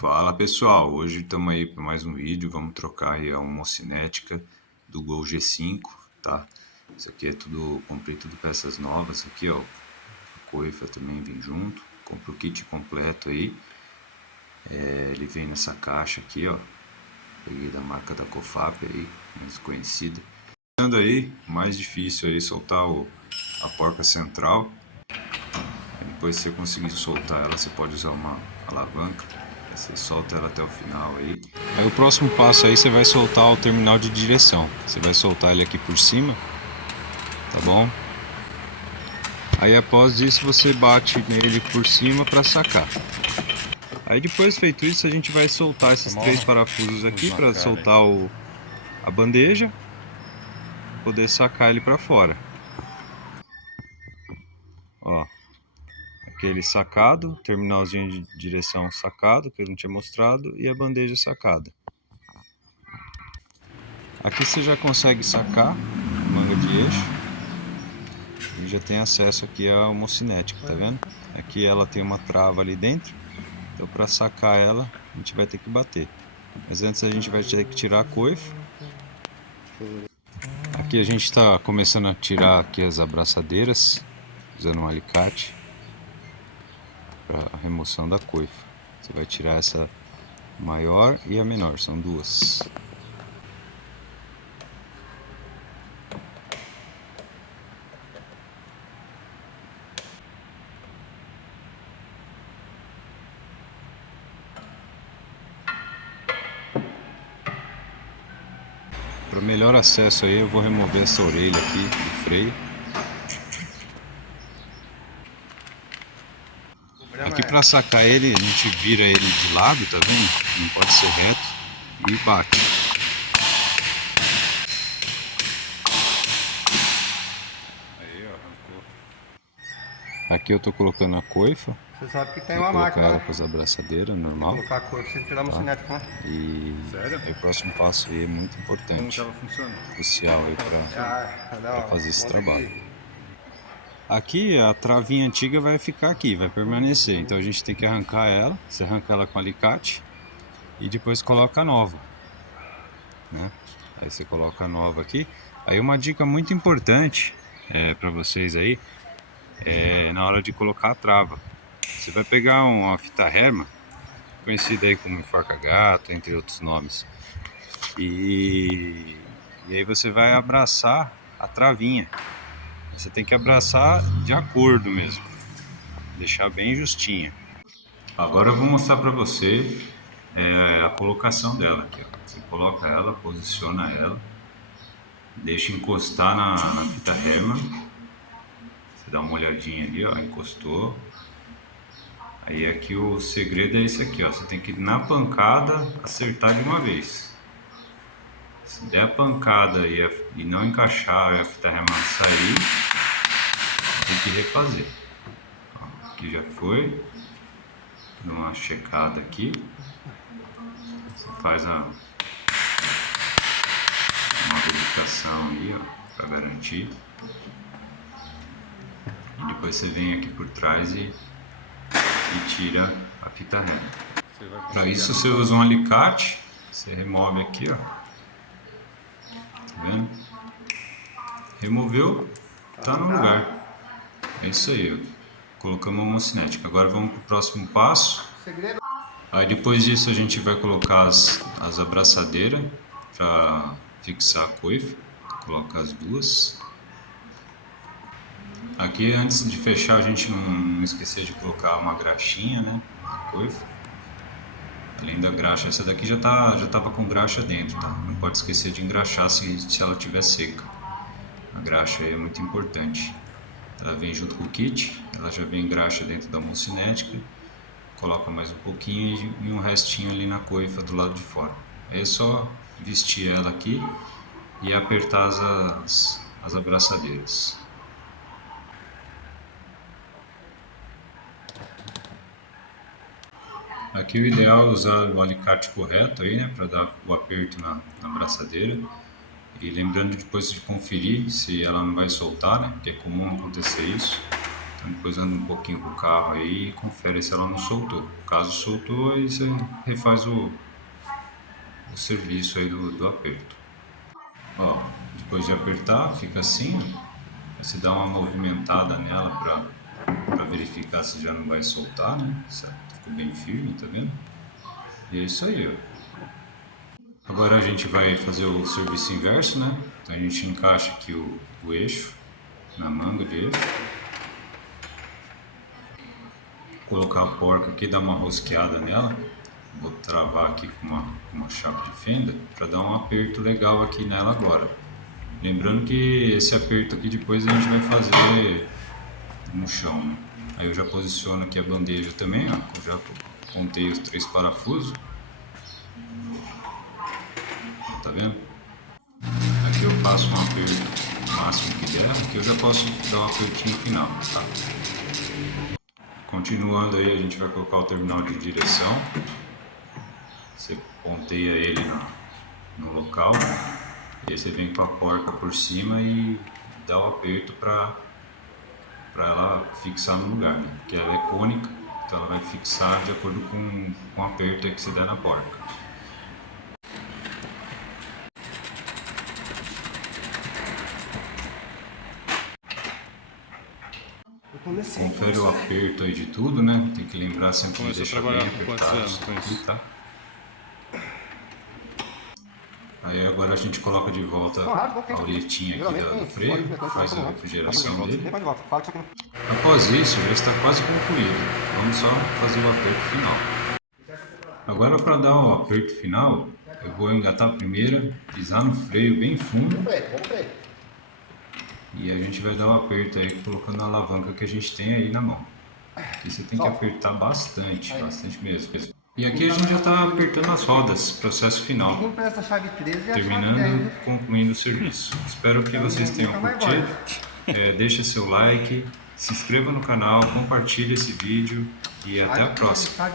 Fala pessoal, hoje estamos aí para mais um vídeo, vamos trocar aí a homocinética do Gol G5, tá? Isso aqui é tudo, comprei tudo peças novas aqui, ó, a coifa também vem junto, comprei o kit completo aí, ele vem nessa caixa aqui, ó, peguei da marca da Cofap aí, mais conhecida. Aí, o mais difícil aí soltar a porca central, depois que você conseguir soltar ela, você pode usar uma alavanca. Você solta ela até o final aí. Aí o próximo passo aí você vai soltar o terminal de direção. Você vai soltar ele aqui por cima, tá bom? Aí após isso você bate nele por cima para sacar. Aí depois feito isso a gente vai soltar esses três parafusos aqui para soltar a bandeja, poder sacar ele para fora. Ó, aquele sacado, terminalzinho de direção sacado que eu não tinha mostrado e a bandeja sacada. Aqui você já consegue sacar a manga de eixo e já tem acesso aqui à homocinética, tá vendo? Aqui ela tem uma trava ali dentro, então para sacar ela a gente vai ter que bater. Mas antes a gente vai ter que tirar a coifa. Aqui a gente está começando a tirar aqui as abraçadeiras, usando um alicate para remoção da coifa. Você vai tirar essa maior e a menor, são duas. Para melhor acesso aí eu vou remover essa orelha aqui do freio. Aqui para sacar ele, a gente vira ele de lado, tá vendo? Não pode ser reto e bate. Aí, ó, arrancou. Aqui eu tô colocando a coifa. Você sabe que tem vou uma colocar máquina, ela né? com as abraçadeiras, normal. Colocar a coifa sem tirar a homocinética, né? E Sério? aí o próximo passo aí é muito Como importante, que ela funciona? crucial aí para fazer esse trabalho. Aqui. Aqui a travinha antiga vai ficar aqui, vai permanecer. Então a gente tem que arrancar ela. Você arranca ela com alicate e depois coloca a nova, né? Aí você coloca a nova aqui. Aí uma dica muito importante para vocês aí é na hora de colocar a trava. Você vai pegar uma fita Herman, conhecida aí como enforca-gato, entre outros nomes. E aí você vai abraçar a travinha. Você tem que abraçar de acordo mesmo, deixar bem justinha. Agora eu vou mostrar para você a colocação dela aqui, ó. Você coloca ela, posiciona ela, deixa encostar na fita Herman. Você dá uma olhadinha ali, ó, encostou. Aí aqui o segredo é esse aqui, ó. Você tem que na pancada acertar de uma vez. Se der a pancada e não encaixar a fita Herman sair, tem que refazer. Ó, aqui já foi. Dá uma checada aqui. Você faz uma verificação aí, ó, para garantir. E depois você vem aqui por trás e tira a fita Herman. Para isso você usa um alicate, você remove aqui, ó. Tá vendo? Removeu, tá no lugar. É isso aí, ó. Colocamos a homocinética. Agora vamos para o próximo passo. Aí depois disso a gente vai colocar as abraçadeiras para fixar a coifa. Coloca as duas. Aqui antes de fechar a gente não esquecer de colocar uma graxinha, né, na coifa. Além da graxa, essa daqui já tava com graxa dentro, tá? Não pode esquecer de engraxar se ela estiver seca. A graxa aí é muito importante. Ela vem junto com o kit, ela já vem graxa dentro da homocinética. Coloca mais um pouquinho e um restinho ali na coifa do lado de fora. Aí é só vestir ela aqui e apertar as abraçadeiras. Aqui o ideal é usar o alicate correto aí, né, para dar o aperto na abraçadeira. E lembrando depois de conferir se ela não vai soltar, né, porque é comum acontecer isso. Então depois anda um pouquinho com o carro aí e confere se ela não soltou. Caso soltou, aí você refaz o serviço aí do aperto. Ó, depois de apertar, fica assim, ó. Você dá uma movimentada nela para verificar se já não vai soltar, né? Se ela ficou bem firme, tá vendo? E é isso aí, ó. Agora a gente vai fazer o serviço inverso, né? Então a gente encaixa aqui o eixo na manga de eixo. Colocar a porca aqui, dar uma rosqueada nela. Vou travar aqui com uma chave de fenda para dar um aperto legal aqui nela agora. Lembrando que esse aperto aqui depois a gente vai fazer no chão, né? Aí eu já posiciono aqui a bandeja também, ó. Eu já contei os 3 parafusos. Tá vendo? Aqui eu faço um aperto máximo que der, aqui eu já posso dar um apertinho final, tá? Continuando aí, a gente vai colocar o terminal de direção. Você ponteia ele no local, e aí você vem com a porca por cima e dá o aperto para ela fixar no lugar, né? Porque ela é cônica, então ela vai fixar de acordo com o aperto que você der na porca. Confere o aperto aí de tudo, né? Tem que lembrar sempre de deixar bem apertado isso aqui, tá? Aí agora a gente coloca de volta a olhetinha aqui do freio, faz a refrigeração dele. Após isso, já está quase concluído. Vamos só fazer o aperto final. Agora, para dar o aperto final, eu vou engatar a primeira, pisar no freio bem fundo. E a gente vai dar o aperto aí colocando a alavanca que a gente tem aí na mão. Aqui você tem que apertar bastante, bastante mesmo. E aqui a gente já está apertando as rodas, processo final, terminando, concluindo o serviço. Espero que vocês tenham curtido, deixe seu like, se inscreva no canal, compartilhe esse vídeo e até a próxima.